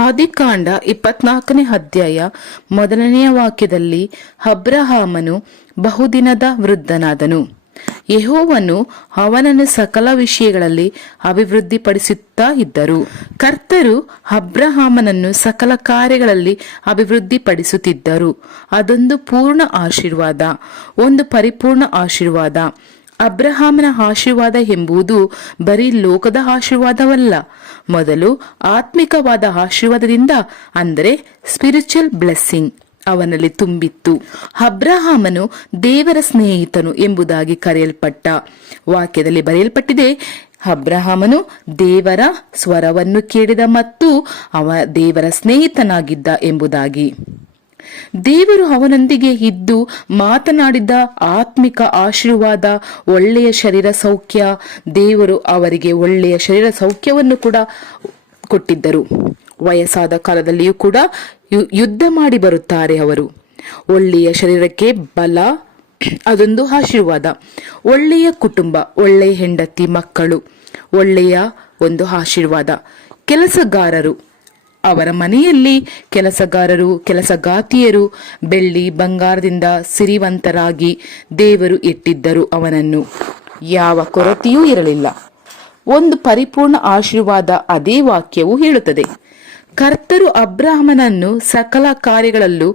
ಆದಿಕಾಂಡ 24ನೇ ಅಧ್ಯಾಯ 1ನೇ ವಾಕ್ಯದಲ್ಲಿ ಅಬ್ರಹಾಮನು ಬಹುದಿನದ ವೃದ್ಧನಾದನು. ಯೆಹೋವನು ಅವನನ್ನು ಸಕಲ ವಿಷಯಗಳಲ್ಲಿ ಅಭಿವೃದ್ಧಿಪಡಿಸುತ್ತಾ ಇದ್ದರು. ಕರ್ತರು ಅಬ್ರಹಾಮನನ್ನು ಸಕಲ ಕಾರ್ಯಗಳಲ್ಲಿ ಅಭಿವೃದ್ಧಿಪಡಿಸುತ್ತಿದ್ದರು. ಅದೊಂದು ಪೂರ್ಣ ಆಶೀರ್ವಾದ, ಒಂದು ಪರಿಪೂರ್ಣ ಆಶೀರ್ವಾದ. ಅಬ್ರಹಾಮನ ಆಶೀರ್ವಾದ ಎಂಬುದು ಬರೀ ಲೋಕದ ಆಶೀರ್ವಾದವಲ್ಲ, ಮೊದಲು ಆತ್ಮಿಕವಾದ ಆಶೀರ್ವಾದದಿಂದ ಅಂದರೆ ಸ್ಪಿರಿಚುವಲ್ ಬ್ಲೆಸ್ಸಿಂಗ್ ಅವನಲ್ಲಿ ತುಂಬಿತ್ತು. ಅಬ್ರಹಾಮನು ದೇವರ ಸ್ನೇಹಿತನು ಎಂಬುದಾಗಿ ಕರೆಯಲ್ಪಟ್ಟ. ವಾಕ್ಯದಲ್ಲಿ ಬರೆಯಲ್ಪಟ್ಟಿದೆ, ಅಬ್ರಹಾಮನು ದೇವರ ಸ್ವರವನ್ನು ಕೇಳಿದ ಮತ್ತು ದೇವರ ಸ್ನೇಹಿತನಾಗಿದ್ದ ಎಂಬುದಾಗಿ. ದೇವರು ಅವನೊಂದಿಗೆ ಇದ್ದು ಮಾತನಾಡಿದ ಆತ್ಮಿಕ ಆಶೀರ್ವಾದ, ಒಳ್ಳೆಯ ಶರೀರ ಸೌಖ್ಯ. ದೇವರು ಅವರಿಗೆ ಒಳ್ಳೆಯ ಶರೀರ ಸೌಖ್ಯವನ್ನು ಕೂಡ ಕೊಟ್ಟಿದ್ದರು. ವಯಸ್ಸಾದ ಕಾಲದಲ್ಲಿಯೂ ಕೂಡ ಯುದ್ಧ ಮಾಡಿ ಬರುತ್ತಾರೆ ಅವರು. ಒಳ್ಳೆಯ ಶರೀರಕ್ಕೆ ಬಲ, ಅದೊಂದು ಆಶೀರ್ವಾದ. ಒಳ್ಳೆಯ ಕುಟುಂಬ, ಒಳ್ಳೆಯ ಹೆಂಡತಿ ಮಕ್ಕಳು, ಒಳ್ಳೆಯ ಒಂದು ಆಶೀರ್ವಾದ. ಕೆಲಸಗಾರರು, ಅವರ ಮನೆಯಲ್ಲಿ ಕೆಲಸಗಾರರು, ಕೆಲಸಗಾತಿಯರು ಬೆಳ್ಳಿ ಬಂಗಾರದಿಂದ ಸಿರಿವಂತರಾಗಿ ದೇವರು ಇಟ್ಟಿದ್ದರು. ಅವನನ್ನು ಯಾವ ಕೊರತೆಯೂ ಇರಲಿಲ್ಲ. ಒಂದು ಪರಿಪೂರ್ಣ ಆಶೀರ್ವಾದ ಅದೇ ವಾಕ್ಯವು ಹೇಳುತ್ತದೆ. ಕರ್ತರು ಅಬ್ರಹಾಮನನ್ನು ಸಕಲ ಕಾರ್ಯಗಳಲ್ಲೂ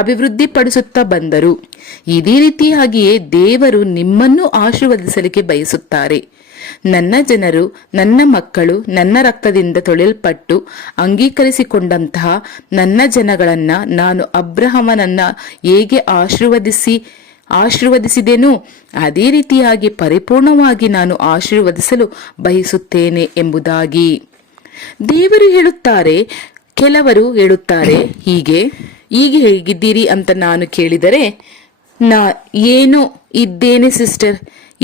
ಅಭಿವೃದ್ಧಿಪಡಿಸುತ್ತಾ ಬಂದರು. ಇದೇ ರೀತಿಯಾಗಿಯೇ ದೇವರು ನಿಮ್ಮನ್ನು ಆಶೀರ್ವದಿಸಲಿಕ್ಕೆ ಬಯಸುತ್ತಾರೆ. ನನ್ನ ಜನರು, ನನ್ನ ಮಕ್ಕಳು, ನನ್ನ ರಕ್ತದಿಂದ ತೊಳೆಯಲ್ಪಟ್ಟು ಅಂಗೀಕರಿಸಿಕೊಂಡಂತಹ ನನ್ನ ಜನಗಳನ್ನ ನಾನು ಅಬ್ರಹಾಮನನ್ನ ಹೇಗೆ ಆಶೀರ್ವದಿಸಿದೆನೋ ಅದೇ ರೀತಿಯಾಗಿ ಪರಿಪೂರ್ಣವಾಗಿ ನಾನು ಆಶೀರ್ವದಿಸಲು ಬಯಸುತ್ತೇನೆ ಎಂಬುದಾಗಿ ದೇವರು ಹೇಳುತ್ತಾರೆ. ಕೆಲವರು ಹೇಳುತ್ತಾರೆ, ಹೀಗೆ ಹೇಗಿದ್ದೀರಿ ಅಂತ ನಾನು ಕೇಳಿದರೆ, ಏನೋ ಇದ್ದೇನೆ ಸಿಸ್ಟರ್,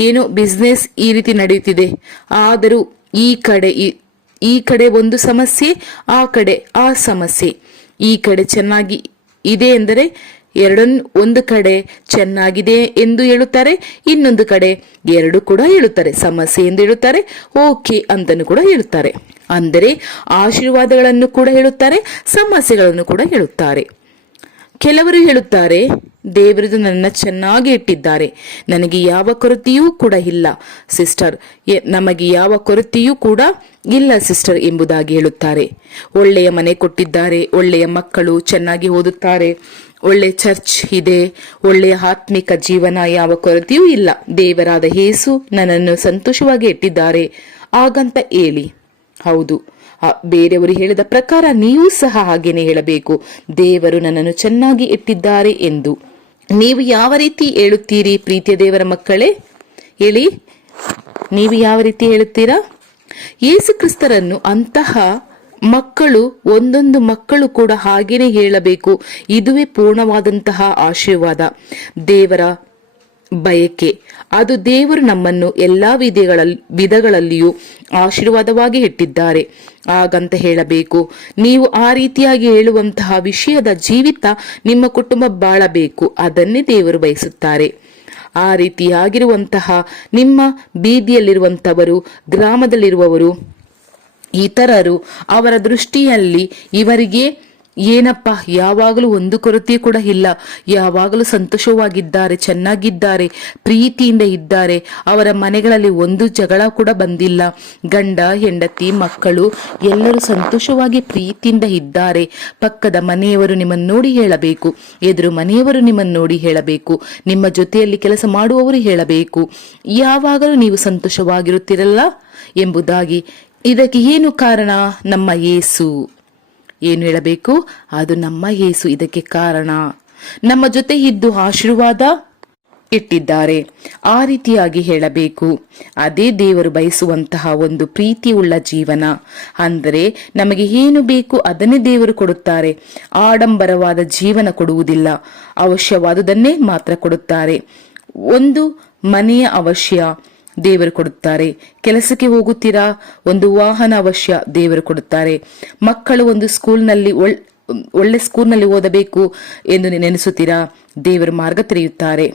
ಏನೋ ಬಿಸ್ನೆಸ್ ಈ ರೀತಿ ನಡೆಯುತ್ತಿದೆ, ಆದರೂ ಈ ಕಡೆ ಒಂದು ಸಮಸ್ಯೆ, ಆ ಕಡೆ ಆ ಸಮಸ್ಯೆ. ಈ ಕಡೆ ಚೆನ್ನಾಗಿ ಇದೆ ಎಂದರೆ ಒಂದು ಕಡೆ ಚೆನ್ನಾಗಿದೆ ಎಂದು ಹೇಳುತ್ತಾರೆ, ಇನ್ನೊಂದು ಕಡೆ ಎರಡು ಕೂಡ ಹೇಳುತ್ತಾರೆ. ಸಮಸ್ಯೆ ಎಂದು ಹೇಳುತ್ತಾರೆ, ಓಕೆ ಅಂತನೂ ಕೂಡ ಹೇಳುತ್ತಾರೆ. ಅಂದರೆ ಆಶೀರ್ವಾದಗಳನ್ನು ಕೂಡ ಹೇಳುತ್ತಾರೆ, ಸಮಸ್ಯೆಗಳನ್ನು ಕೂಡ ಹೇಳುತ್ತಾರೆ. ಕೆಲವರು ಹೇಳುತ್ತಾರೆ, ದೇವರು ನನ್ನ ಚೆನ್ನಾಗಿ ಇಟ್ಟಿದ್ದಾರೆ, ನನಗೆ ಯಾವ ಕೊರತೆಯೂ ಕೂಡ ಇಲ್ಲ ಸಿಸ್ಟರ್, ನಮಗೆ ಯಾವ ಕೊರತೆಯೂ ಕೂಡ ಇಲ್ಲ ಸಿಸ್ಟರ್ ಎಂಬುದಾಗಿ ಹೇಳುತ್ತಾರೆ. ಒಳ್ಳೆಯ ಮನೆ ಕೊಟ್ಟಿದ್ದಾರೆ, ಒಳ್ಳೆಯ ಮಕ್ಕಳು ಚೆನ್ನಾಗಿ ಓದುತ್ತಾರೆ, ಒಳ್ಳೆ ಚರ್ಚ್ ಇದೆ, ಒಳ್ಳೆಯ ಆತ್ಮಿಕ ಜೀವನ, ಯಾವ ಕೊರತೆಯೂ ಇಲ್ಲ, ದೇವರಾದ ಯೇಸು ನನ್ನನ್ನು ಸಂತೋಷವಾಗಿ ಇಟ್ಟಿದ್ದಾರೆ ಹಾಗಂತ ಹೇಳಿ. ಹೌದು, ಬೇರೆಯವರು ಹೇಳಿದ ಪ್ರಕಾರ ನೀವು ಸಹ ಹಾಗೇನೆ ಹೇಳಬೇಕು, ದೇವರು ನನ್ನನ್ನು ಚೆನ್ನಾಗಿ ಇಟ್ಟಿದ್ದಾರೆ ಎಂದು. ನೀವು ಯಾವ ರೀತಿ ಹೇಳುತ್ತೀರಿ ಪ್ರೀತಿಯ ದೇವರ ಮಕ್ಕಳೇ? ಹೇಳಿ, ನೀವು ಯಾವ ರೀತಿ ಹೇಳುತ್ತೀರಾ? ಯೇಸು ಕ್ರಿಸ್ತರನ್ನು ಅಂತಹ ಮಕ್ಕಳು, ಒಂದೊಂದು ಮಕ್ಕಳು ಕೂಡ ಹಾಗೇನೆ ಹೇಳಬೇಕು. ಇದುವೇ ಪೂರ್ಣವಾದಂತಹ ಆಶೀರ್ವಾದ, ದೇವರ ಬಯಕೆ. ಅದು ದೇವರು ನಮ್ಮನ್ನು ಎಲ್ಲಾ ವಿಧಗಳಲ್ಲಿಯೂ ಆಶೀರ್ವಾದವಾಗಿ ಇಟ್ಟಿದ್ದಾರೆ ಹಾಗಂತ ಹೇಳಬೇಕು. ನೀವು ಆ ರೀತಿಯಾಗಿ ಹೇಳುವಂತಹ ವಿಷಯದ ಜೀವಿತ ನಿಮ್ಮ ಕುಟುಂಬ ಬಾಳಬೇಕು, ಅದನ್ನೇ ದೇವರು ಬಯಸುತ್ತಾರೆ. ಆ ರೀತಿಯಾಗಿರುವಂತಹ ನಿಮ್ಮ ಬೀದಿಯಲ್ಲಿರುವಂತವರು, ಗ್ರಾಮದಲ್ಲಿರುವವರು, ಇತರರು, ಅವರ ದೃಷ್ಟಿಯಲ್ಲಿ ಇವರಿಗೆ ಏನಪ್ಪ ಯಾವಾಗಲೂ ಒಂದು ಕೊರತೆ ಕೂಡ ಇಲ್ಲ, ಯಾವಾಗಲೂ ಸಂತೋಷವಾಗಿದ್ದಾರೆ, ಚೆನ್ನಾಗಿದ್ದಾರೆ, ಪ್ರೀತಿಯಿಂದ ಇದ್ದಾರೆ, ಅವರ ಮನೆಗಳಲ್ಲಿ ಒಂದು ಜಗಳ ಕೂಡ ಬಂದಿಲ್ಲ, ಗಂಡ ಹೆಂಡತಿ ಮಕ್ಕಳು ಎಲ್ಲರೂ ಸಂತೋಷವಾಗಿ ಪ್ರೀತಿಯಿಂದ ಇದ್ದಾರೆ. ಪಕ್ಕದ ಮನೆಯವರು ನಿಮ್ಮನ್ನು ನೋಡಿ ಹೇಳಬೇಕು, ಎದುರು ಮನೆಯವರು ನಿಮ್ಮನ್ನು ನೋಡಿ ಹೇಳಬೇಕು, ನಿಮ್ಮ ಜೊತೆಯಲ್ಲಿ ಕೆಲಸ ಮಾಡುವವರು ಹೇಳಬೇಕು, ಯಾವಾಗಲೂ ನೀವು ಸಂತೋಷವಾಗಿರುತ್ತಿರಲ್ಲ ಎಂಬುದಾಗಿ. ಇದಕ್ಕೆ ಏನು ಕಾರಣ? ನಮ್ಮ ಯೇಸು. ಏನು ಹೇಳಬೇಕು? ಅದು ನಮ್ಮ ಯೇಸು ಇದಕ್ಕೆ ಕಾರಣ. ನಮ್ಮ ಜೊತೆ ಇದ್ದು ಆಶೀರ್ವಾದ ಇಟ್ಟಿದ್ದಾರೆ, ಆ ರೀತಿಯಾಗಿ ಹೇಳಬೇಕು. ಅದೇ ದೇವರು ಬಯಸುವಂತಹ ಒಂದು ಪ್ರೀತಿಯುಳ್ಳ ಜೀವನ. ಅಂದರೆ ನಮಗೆ ಏನು ಬೇಕು ಅದನ್ನೇ ದೇವರು ಕೊಡುತ್ತಾರೆ. ಆಡಂಬರವಾದ ಜೀವನ ಕೊಡುವುದಿಲ್ಲ, ಅವಶ್ಯವಾದುದನ್ನೇ ಮಾತ್ರ ಕೊಡುತ್ತಾರೆ. ಒಂದು ಮನೆಯ ಅವಶ್ಯ ದೇವರು ಕೊಡುತ್ತಾರೆ. ಕೆಲಸಕ್ಕೆ ಹೋಗುತ್ತೀರಾ, ಒಂದು ವಾಹನ ಅವಶ್ಯ ದೇವರು ಕೊಡುತ್ತಾರೆ. ಮಕ್ಕಳು ಒಂದು ಸ್ಕೂಲ್ನಲ್ಲಿ ಒಳ್ಳೆ ಸ್ಕೂಲ್ನಲ್ಲಿ ಓದಬೇಕು ಎಂದು ನೆನೆಸುತ್ತೀರಾ, ದೇವರು ಮಾರ್ಗ ತೆರೆಯುತ್ತಾರೆ.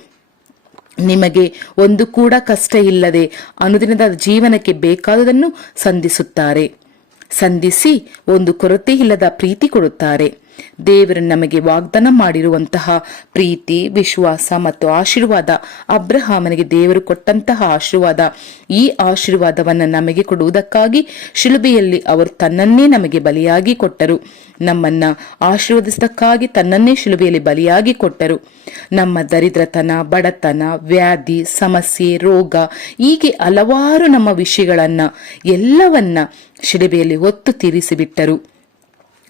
ನಿಮಗೆ ಒಂದು ಕೂಡ ಕಷ್ಟ ಇಲ್ಲದೆ ಅನುದಿನದ ಜೀವನಕ್ಕೆ ಬೇಕಾದುದನ್ನು ಸಂಧಿಸುತ್ತಾರೆ. ಸಂಧಿಸಿ ಒಂದು ಕೊರತೆ ಇಲ್ಲದ ಪ್ರೀತಿ ಕೊಡುತ್ತಾರೆ. ದೇವರು ನಮಗೆ ವಾಗ್ದಾನ ಮಾಡಿರುವಂತಹ ಪ್ರೀತಿ, ವಿಶ್ವಾಸ ಮತ್ತು ಆಶೀರ್ವಾದ, ಅಬ್ರಹಾಮನಿಗೆ ದೇವರು ಕೊಟ್ಟಂತಹ ಆಶೀರ್ವಾದ, ಈ ಆಶೀರ್ವಾದವನ್ನು ನಮಗೆ ಕೊಡುವುದಕ್ಕಾಗಿ ಶಿಲುಬೆಯಲ್ಲಿ ಅವರು ತನ್ನನ್ನೇ ನಮಗೆ ಬಲಿಯಾಗಿ ಕೊಟ್ಟರು. ನಮ್ಮನ್ನ ಆಶೀರ್ವದಿಸದಕ್ಕಾಗಿ ತನ್ನನ್ನೇ ಶಿಲುಬೆಯಲ್ಲಿ ಬಲಿಯಾಗಿ ಕೊಟ್ಟರು. ನಮ್ಮ ದರಿದ್ರತನ, ಬಡತನ, ವ್ಯಾಧಿ, ಸಮಸ್ಯೆ, ರೋಗ, ಹೀಗೆ ಹಲವಾರು ನಮ್ಮ ವಿಷಯಗಳನ್ನ ಎಲ್ಲವನ್ನ ಶಿಲುಬೆಯಲ್ಲಿ ಹೊತ್ತು ತೀರಿಸಿಬಿಟ್ಟರು.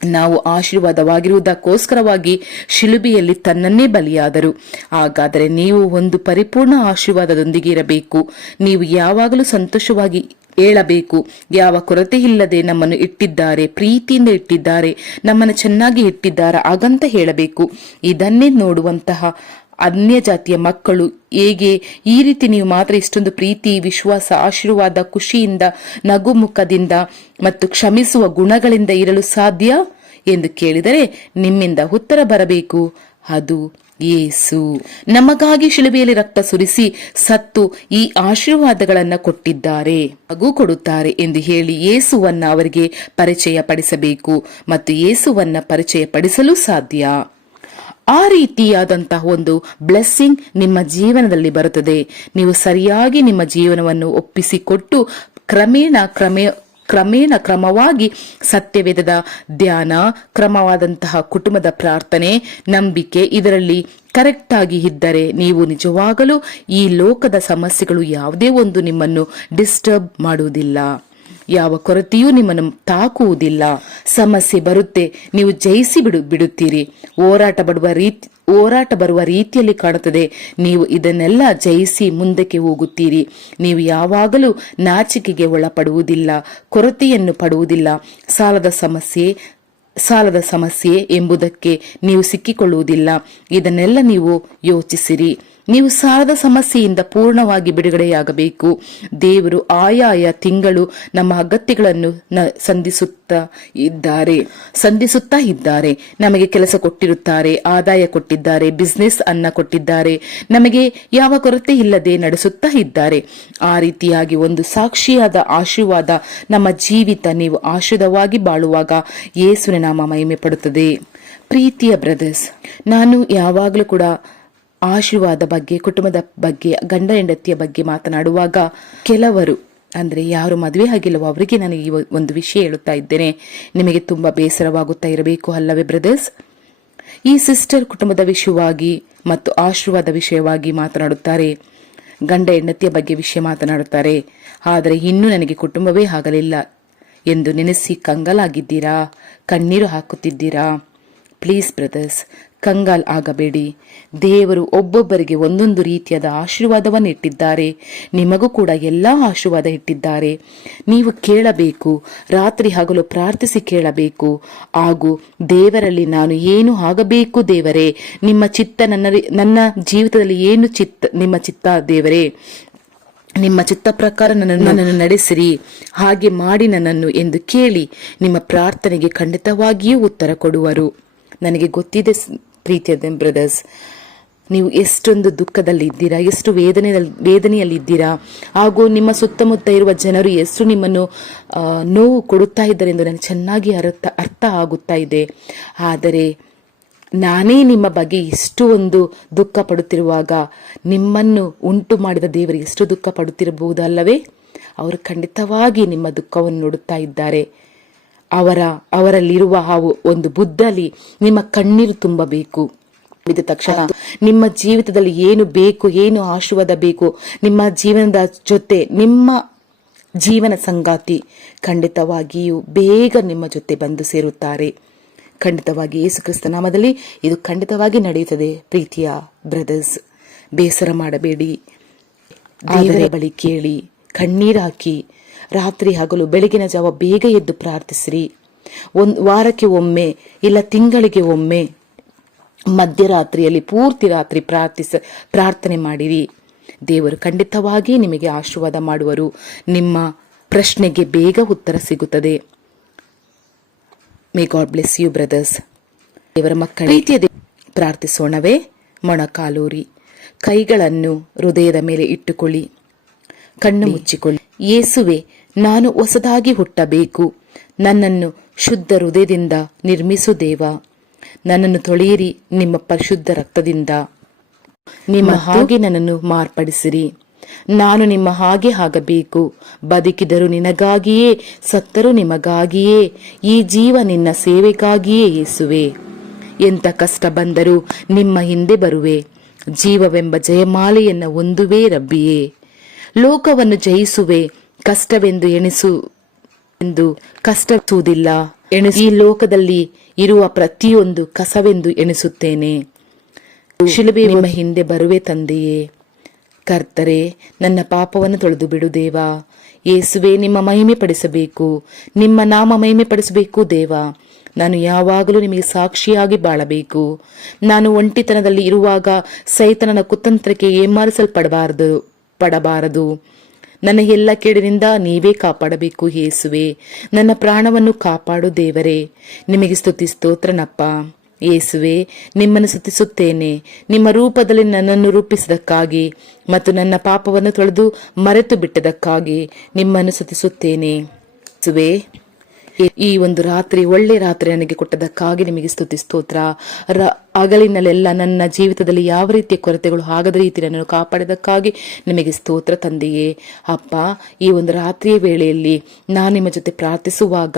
ನಾವು ಆಶೀರ್ವಾದವಾಗಿರುವುದಕ್ಕೋಸ್ಕರವಾಗಿ ಶಿಲುಬೆಯಲ್ಲಿ ತನ್ನನ್ನೇ ಬಲಿಯಾದರು. ಹಾಗಾದರೆ ನೀವು ಒಂದು ಪರಿಪೂರ್ಣ ಆಶೀರ್ವಾದದೊಂದಿಗೆ ಇರಬೇಕು. ನೀವು ಯಾವಾಗಲೂ ಸಂತೋಷವಾಗಿ ಹೇಳಬೇಕು. ಯಾವ ಕೊರತೆ ಇಲ್ಲದೆ ನಮ್ಮನ್ನು ಇಟ್ಟಿದ್ದಾರೆ, ಪ್ರೀತಿಯಿಂದ ಇಟ್ಟಿದ್ದಾರೆ, ನಮ್ಮನ್ನು ಚೆನ್ನಾಗಿ ಇಟ್ಟಿದ್ದಾರೆ ಹಾಗಂತ ಹೇಳಬೇಕು. ಇದನ್ನೇ ನೋಡುವಂತಹ ಅನ್ಯ ಜಾತಿಯ ಮಕ್ಕಳು ಹೇಗೆ ಈ ರೀತಿ ನೀವು ಮಾತ್ರ ಇಷ್ಟೊಂದು ಪ್ರೀತಿ, ವಿಶ್ವಾಸ, ಆಶೀರ್ವಾದ, ಖುಷಿಯಿಂದ, ನಗುಮುಖದಿಂದ ಮತ್ತು ಕ್ಷಮಿಸುವ ಗುಣಗಳಿಂದ ಇರಲು ಸಾಧ್ಯ ಎಂದು ಕೇಳಿದರೆ ನಿಮ್ಮಿಂದ ಉತ್ತರ ಬರಬೇಕು, ಅದು ಯೇಸು. ನಮಗಾಗಿ ಶಿಲುಬೆಯಲ್ಲಿ ರಕ್ತ ಸುರಿಸಿ ಸತ್ತು ಈ ಆಶೀರ್ವಾದಗಳನ್ನ ಕೊಟ್ಟಿದ್ದಾರೆ ಹಾಗೂ ಕೊಡುತ್ತಾರೆ ಎಂದು ಹೇಳಿ ಯೇಸುವನ್ನ ಅವರಿಗೆ ಪರಿಚಯ ಪಡಿಸಬೇಕು ಮತ್ತು ಯೇಸುವನ್ನ ಪರಿಚಯ ಪಡಿಸಲು ಸಾಧ್ಯ. ಆ ರೀತಿಯಾದಂತಹ ಒಂದು ಬ್ಲೆಸ್ಸಿಂಗ್ ನಿಮ್ಮ ಜೀವನದಲ್ಲಿ ಬರುತ್ತದೆ. ನೀವು ಸರಿಯಾಗಿ ನಿಮ್ಮ ಜೀವನವನ್ನು ಒಪ್ಪಿಸಿಕೊಟ್ಟು ಕ್ರಮವಾಗಿ ಸತ್ಯವೇದದ ಧ್ಯಾನ, ಕ್ರಮವಾದಂತಹ ಕುಟುಂಬದ ಪ್ರಾರ್ಥನೆ, ನಂಬಿಕೆ ಇದರಲ್ಲಿ ಕರೆಕ್ಟ್ ಆಗಿ ಇದ್ದರೆ ನೀವು ನಿಜವಾಗಲೂ ಈ ಲೋಕದ ಸಮಸ್ಯೆಗಳು ಯಾವುದೇ ಒಂದು ನಿಮ್ಮನ್ನು ಡಿಸ್ಟರ್ಬ್ ಮಾಡುವುದಿಲ್ಲ. ಯಾವ ಕೊರತೆಯೂ ನಿಮ್ಮನ್ನು ತಾಕುವುದಿಲ್ಲ. ಸಮಸ್ಯೆ ಬರುತ್ತೆ, ನೀವು ಜಯಿಸಿ ಬಿಡುತ್ತೀರಿ. ಹೋರಾಟ ಬರುವ ರೀತಿಯಲ್ಲಿ ಕಾಣುತ್ತದೆ. ನೀವು ಇದನ್ನೆಲ್ಲ ಜಯಿಸಿ ಮುಂದಕ್ಕೆ ಹೋಗುತ್ತೀರಿ. ನೀವು ಯಾವಾಗಲೂ ನಾಚಿಕೆಗೆ ಒಳಪಡುವುದಿಲ್ಲ, ಕೊರತೆಯನ್ನು ಪಡುವುದಿಲ್ಲ. ಸಾಲದ ಸಮಸ್ಯೆ ಎಂಬುದಕ್ಕೆ ನೀವು ಸಿಕ್ಕಿಕೊಳ್ಳುವುದಿಲ್ಲ. ಇದನ್ನೆಲ್ಲ ನೀವು ಯೋಚಿಸಿರಿ. ನೀವು ಸಾಲದ ಸಮಸ್ಯೆಯಿಂದ ಪೂರ್ಣವಾಗಿ ಬಿಡುಗಡೆಯಾಗಬೇಕು. ದೇವರು ಆಯಾಯ ತಿಂಗಳು ನಮ್ಮ ಅಗತ್ಯಗಳನ್ನು ಸಂಧಿಸುತ್ತಾ ಇದ್ದಾರೆ. ನಮಗೆ ಕೆಲಸ ಕೊಟ್ಟಿರುತ್ತಾರೆ, ಆದಾಯ ಕೊಟ್ಟಿದ್ದಾರೆ, ಬಿಸ್ನೆಸ್ ಅನ್ನ ಕೊಟ್ಟಿದ್ದಾರೆ, ನಮಗೆ ಯಾವ ಕೊರತೆ ಇಲ್ಲದೆ ನಡೆಸುತ್ತಾ ಇದ್ದಾರೆ. ಆ ರೀತಿಯಾಗಿ ಒಂದು ಸಾಕ್ಷಿಯಾದ ಆಶೀರ್ವಾದ ನಮ್ಮ ಜೀವಿತ. ನೀವು ಆಶೀರ್ವಾದವಾಗಿ ಬಾಳುವಾಗ ಯೇಸುವಿನ ನಾಮ ಮಹಿಮೆ ಪಡುತ್ತದೆ. ಪ್ರೀತಿಯ ಬ್ರದರ್ಸ್, ನಾನು ಯಾವಾಗಲೂ ಕೂಡ ಆಶೀರ್ವಾದ ಬಗ್ಗೆ, ಕುಟುಂಬದ ಬಗ್ಗೆ, ಗಂಡ ಹೆಂಡತಿಯ ಬಗ್ಗೆ ಮಾತನಾಡುವಾಗ ಕೆಲವರು ಅಂದ್ರೆ ಯಾರು ಮದುವೆ ಆಗಿಲ್ಲವೋ ಅವರಿಗೆ ನನಗೆ ಒಂದು ವಿಷಯ ಹೇಳುತ್ತಾ ಇದ್ದೇನೆ. ನಿಮಗೆ ತುಂಬಾ ಬೇಸರವಾಗುತ್ತಾ ಇರಬೇಕು ಅಲ್ಲವೇ ಬ್ರದರ್ಸ್? ಈ ಸಿಸ್ಟರ್ ಕುಟುಂಬದ ವಿಷಯವಾಗಿ ಮತ್ತು ಆಶೀರ್ವಾದ ವಿಷಯವಾಗಿ ಮಾತನಾಡುತ್ತಾರೆ, ಗಂಡ ಹೆಂಡತಿಯ ಬಗ್ಗೆ ವಿಷಯ ಮಾತನಾಡುತ್ತಾರೆ. ಆದರೆ ಇನ್ನೂ ನನಗೆ ಕುಟುಂಬವೇ ಆಗಲಿಲ್ಲ ಎಂದು ನೆನೆಸಿ ಕಂಗಾಲಾಗಿದ್ದೀರಾ? ಕಣ್ಣೀರು ಹಾಕುತ್ತಿದ್ದೀರಾ? ಪ್ಲೀಸ್ ಬ್ರದರ್ಸ್, ಕಂಗಾಲ್ ಆಗಬೇಡಿ. ದೇವರು ಒಬ್ಬೊಬ್ಬರಿಗೆ ಒಂದೊಂದು ರೀತಿಯಾದ ಆಶೀರ್ವಾದವನ್ನು ಇಟ್ಟಿದ್ದಾರೆ. ನಿಮಗೂ ಕೂಡ ಎಲ್ಲಾ ಆಶೀರ್ವಾದ ಇಟ್ಟಿದ್ದಾರೆ. ನೀವು ಕೇಳಬೇಕು, ರಾತ್ರಿ ಹಗಲು ಪ್ರಾರ್ಥಿಸಿ ಕೇಳಬೇಕು. ಹಾಗೂ ದೇವರಲ್ಲಿ ನಾನು ಏನು ಆಗಬೇಕು ದೇವರೇ, ನಿಮ್ಮ ಚಿತ್ತ ನನ್ನ ಜೀವಿತದಲ್ಲಿ ಏನು ನಿಮ್ಮ ಚಿತ್ತ ದೇವರೇ, ನಿಮ್ಮ ಚಿತ್ತ ಪ್ರಕಾರ ನನ್ನನ್ನು ನಡೆಸಿರಿ, ಹಾಗೆ ಮಾಡಿ ನನ್ನನ್ನು ಎಂದು ಕೇಳಿ ನಿಮ್ಮ ಪ್ರಾರ್ಥನೆಗೆ ಖಂಡಿತವಾಗಿಯೂ ಉತ್ತರ ಕೊಡುವರು. ನನಗೆ ಗೊತ್ತಿದೆ ಪ್ರೀತಿಯ ಬ್ರದರ್ಸ್, ನೀವು ಎಷ್ಟೊಂದು ದುಃಖದಲ್ಲಿ ಇದ್ದೀರಾ, ಎಷ್ಟು ವೇದನೆಯಲ್ಲಿ ಇದ್ದೀರಾ, ಹಾಗೂ ನಿಮ್ಮ ಸುತ್ತಮುತ್ತ ಇರುವ ಜನರು ಎಷ್ಟು ನಿಮ್ಮನ್ನು ನೋವು ಕೊಡುತ್ತಾ ಇದ್ದಾರೆ ಎಂದು ನನಗೆ ಚೆನ್ನಾಗಿ ಅರ್ಥ ಆಗುತ್ತಾ ಇದೆ. ಆದರೆ ನಾನೇ ನಿಮ್ಮ ಬಗ್ಗೆ ಎಷ್ಟು ಒಂದು ದುಃಖ ಪಡುತ್ತಿರುವಾಗ ನಿಮ್ಮನ್ನು ಉಂಟು ಮಾಡಿದ ದೇವರು ಎಷ್ಟು ದುಃಖ ಪಡುತ್ತಿರಬಹುದಲ್ಲವೇ? ಅವರು ಖಂಡಿತವಾಗಿ ನಿಮ್ಮ ದುಃಖವನ್ನು ನೋಡುತ್ತಾ ಇದ್ದಾರೆ. ಅವರಲ್ಲಿರುವ ಆ ಒಂದು ಬುದ್ಧಲ್ಲಿ ನಿಮ್ಮ ಕಣ್ಣೀರು ತುಂಬಬೇಕು. ಇದ ತಕ್ಷಣ ನಿಮ್ಮ ಜೀವಿತದಲ್ಲಿ ಏನು ಬೇಕು, ಏನು ಆಶೀರ್ವಾದ ಬೇಕು, ನಿಮ್ಮ ಜೀವನದ ಜೊತೆ ನಿಮ್ಮ ಜೀವನ ಸಂಗಾತಿ ಖಂಡಿತವಾಗಿಯೂ ಬೇಗ ನಿಮ್ಮ ಜೊತೆ ಬಂದು ಸೇರುತ್ತಾರೆ. ಖಂಡಿತವಾಗಿ ಯೇಸು ಕ್ರಿಸ್ತ ನಾಮದಲ್ಲಿ ಇದು ಖಂಡಿತವಾಗಿ ನಡೆಯುತ್ತದೆ. ಪ್ರೀತಿಯ ಬ್ರದರ್ಸ್, ಬೇಸರ ಮಾಡಬೇಡಿ. ದೇವರ ಬಳಿ ಕೇಳಿ, ಕಣ್ಣೀರು ಹಾಕಿ, ರಾತ್ರಿ ಹಗಲು ಬೆಳಗಿನ ಜಾವ ಬೇಗ ಎದ್ದು ಪ್ರಾರ್ಥಿಸಿರಿ. ವಾರಕ್ಕೆ ಒಮ್ಮೆ ಇಲ್ಲ ತಿಂಗಳಿಗೆ ಒಮ್ಮೆ ಮಧ್ಯರಾತ್ರಿಯಲ್ಲಿ ಪೂರ್ತಿ ರಾತ್ರಿ ಪ್ರಾರ್ಥನೆ ಮಾಡಿರಿ. ದೇವರು ಖಂಡಿತವಾಗಿ ನಿಮಗೆ ಆಶೀರ್ವಾದ ಮಾಡುವರು. ನಿಮ್ಮ ಪ್ರಶ್ನೆಗೆ ಬೇಗ ಉತ್ತರ ಸಿಗುತ್ತದೆ. May God bless you brothers. ದೇವರ ಮಕ್ಕಳ ಪ್ರಾರ್ಥಿಸೋಣವೇ? ಮೊಣಕಾಲೂರಿ ಕೈಗಳನ್ನು ಹೃದಯದ ಮೇಲೆ ಇಟ್ಟುಕೊಳ್ಳಿ, ಕಣ್ಣು ಮುಚ್ಚಿಕೊಳ್ಳಿ. ಯೇಸುವೆ, ನಾನು ಹೊಸದಾಗಿ ಹುಟ್ಟಬೇಕು. ನನ್ನನ್ನು ಶುದ್ಧ ಹೃದಯದಿಂದ ನಿರ್ಮಿಸು ದೇವ. ನನ್ನನ್ನು ತೊಳೆಯಿರಿ ನಿಮ್ಮ ಪರಿಶುದ್ಧ ರಕ್ತದಿಂದ. ನಿಮ್ಮ ಹಾಗೆ ನನ್ನನ್ನು ಮಾರ್ಪಡಿಸಿರಿ. ನಾನು ನಿಮ್ಮ ಹಾಗೆ ಆಗಬೇಕು. ಬದುಕಿದರೂ ನಿನಗಾಗಿಯೇ, ಸತ್ತರೂ ನಿಮಗಾಗಿಯೇ. ಈ ಜೀವ ನಿನ್ನ ಸೇವೆಗಾಗಿಯೇ ಯೇಸುವೆ. ಎಂಥ ಕಷ್ಟ ಬಂದರೂ ನಿಮ್ಮ ಹಿಂದೆ ಬರುವೆ. ಜೀವವೆಂಬ ಜಯಮಾಲೆಯನ್ನು ಹೊಂದುವೆ ರಬ್ಬಿಯೇ. ಲೋಕವನ್ನು ಜಯಿಸುವೆ. ಕಷ್ಟವೆಂದು ಕಷ್ಟವಿಸುವುದಿಲ್ಲ. ಈ ಲೋಕದಲ್ಲಿ ಇರುವ ಪ್ರತಿಯೊಂದು ಕಸವೆಂದು ಎಣಿಸುತ್ತೇನೆ. ಶಿಲುಬೆ ನಿಮ್ಮ ಹಿಂದೆ ಬರುವೆ ತಂದೆಯೇ. ಕರ್ತರೆ, ನನ್ನ ಪಾಪವನ್ನು ತೊಳೆದು ಬಿಡು ದೇವ. ಯೇಸುವೆ, ನಿಮ್ಮ ಮಹಿಮೆ ಪಡಿಸಬೇಕು, ನಿಮ್ಮ ನಾಮ ಮಹಿಮೆ ಪಡಿಸಬೇಕು ದೇವ. ನಾನು ಯಾವಾಗಲೂ ನಿಮಗೆ ಸಾಕ್ಷಿಯಾಗಿ ಬಾಳಬೇಕು. ನಾನು ಒಂಟಿತನದಲ್ಲಿ ಇರುವಾಗ ಸೈತನನ ಕುತಂತ್ರಕ್ಕೆ ಪಡಬಾರದು. ನನ್ನ ಎಲ್ಲ ಕೇಡಿನಿಂದ ನೀವೇ ಕಾಪಾಡಬೇಕು ಯೇಸುವೆ. ನನ್ನ ಪ್ರಾಣವನ್ನು ಕಾಪಾಡು ದೇವರೇ. ನಿಮಗೆ ಸ್ತುತಿ ಸ್ತೋತ್ರನಪ್ಪ. ಯೇಸುವೆ, ನಿಮ್ಮನ್ನು ಸ್ತುತಿಸುತ್ತೇನೆ. ನಿಮ್ಮ ರೂಪದಲ್ಲಿ ನನ್ನನ್ನು ರೂಪಿಸಿದಕ್ಕಾಗಿ ಮತ್ತು ನನ್ನ ಪಾಪವನ್ನು ತೊಳೆದು ಮರೆತು ಬಿಟ್ಟದಕ್ಕಾಗಿ ನಿಮ್ಮನ್ನು ಸ್ತುತಿಸುತ್ತೇನೆ. ಯೇಸುವೆ, ಈ ಒಂದು ರಾತ್ರಿ, ಒಳ್ಳೆ ರಾತ್ರಿ ನನಗೆ ಕೊಟ್ಟದಕ್ಕಾಗಿ ನಿಮಗೆ ಸ್ತುತಿ ಸ್ತೋತ್ರ. ಹಗಲಿನಲ್ಲೆಲ್ಲ ನನ್ನ ಜೀವಿತದಲ್ಲಿ ಯಾವ ರೀತಿಯ ಕೊರತೆಗಳು ಆಗದ ರೀತಿ ನನ್ನನ್ನು ಕಾಪಾಡಿದಕ್ಕಾಗಿ ನಿಮಗೆ ಸ್ತೋತ್ರ ತಂದೆಯೇ. ಅಪ್ಪ, ಈ ಒಂದು ರಾತ್ರಿಯ ವೇಳೆಯಲ್ಲಿ ನಾನು ನಿಮ್ಮ ಜೊತೆ ಪ್ರಾರ್ಥಿಸುವಾಗ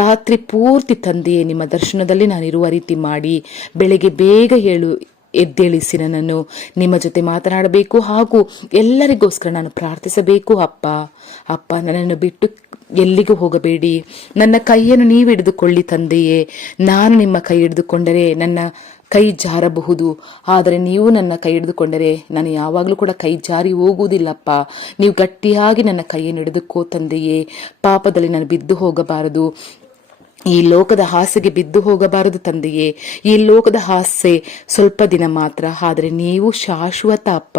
ರಾತ್ರಿ ಪೂರ್ತಿ ತಂದೆಯೇ ನಿಮ್ಮ ದರ್ಶನದಲ್ಲಿ ನಾನಿರುವ ರೀತಿ ಮಾಡಿ, ಬೆಳಗ್ಗೆ ಬೇಗ ಎದ್ದೇಳಿಸಿ ನನ್ನನ್ನು ನಿಮ್ಮ ಜೊತೆ ಮಾತನಾಡಬೇಕು ಹಾಗೂ ಎಲ್ಲರಿಗೋಸ್ಕರ ನಾನು ಪ್ರಾರ್ಥಿಸಬೇಕು. ಅಪ್ಪ, ನನ್ನನ್ನು ಬಿಟ್ಟು ಎಲ್ಲಿಗೂ ಹೋಗಬೇಡಿ. ನನ್ನ ಕೈಯನ್ನು ನೀವು ಹಿಡಿದುಕೊಳ್ಳಿ ತಂದೆಯೇ. ನಾನು ನಿಮ್ಮ ಕೈ ಹಿಡಿದುಕೊಂಡರೆ ನನ್ನ ಕೈ ಜಾರಬಹುದು, ಆದರೆ ನೀವು ನನ್ನ ಕೈ ಹಿಡಿದುಕೊಂಡರೆ ನಾನು ಯಾವಾಗಲೂ ಕೂಡ ಕೈ ಜಾರಿ ಹೋಗುವುದಿಲ್ಲಪ್ಪ. ನೀವು ಗಟ್ಟಿಯಾಗಿ ನನ್ನ ಕೈಯನ್ನು ಹಿಡಿದುಕೋ ತಂದೆಯೇ. ಪಾಪದಲ್ಲಿ ನಾನು ಬಿದ್ದು ಹೋಗಬಾರದು. ಈ ಲೋಕದ ಆಸೆಗೆ ಬಿದ್ದು ಹೋಗಬಾರದು ತಂದೆಯೇ. ಈ ಲೋಕದ ಆಸೆ ಸ್ವಲ್ಪ ದಿನ ಮಾತ್ರ, ಆದರೆ ನೀವು ಶಾಶ್ವತ ಅಪ್ಪ.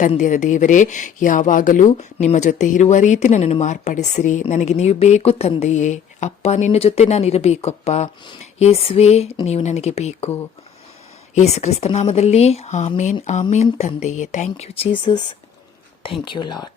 ತಂದೆಯ ದೇವರೇ, ಯಾವಾಗಲೂ ನಿಮ್ಮ ಜೊತೆ ಇರುವ ರೀತಿ ನನ್ನನ್ನು ಮಾರ್ಪಡಿಸಿರಿ. ನನಗೆ ನೀವು ಬೇಕು ತಂದೆಯೇ. ಅಪ್ಪ, ನಿನ್ನ ಜೊತೆ ನಾನು ಇರಬೇಕಪ್ಪ. ಯೇಸುವೆ, ನೀವು ನನಗೆ ಬೇಕು. ಯೇಸು ಕ್ರಿಸ್ತ ನಾಮದಲ್ಲಿ ಆಮೇನ್, ಆಮೇನ್ ತಂದೆಯೇ. Thank you Jesus. Thank you lord.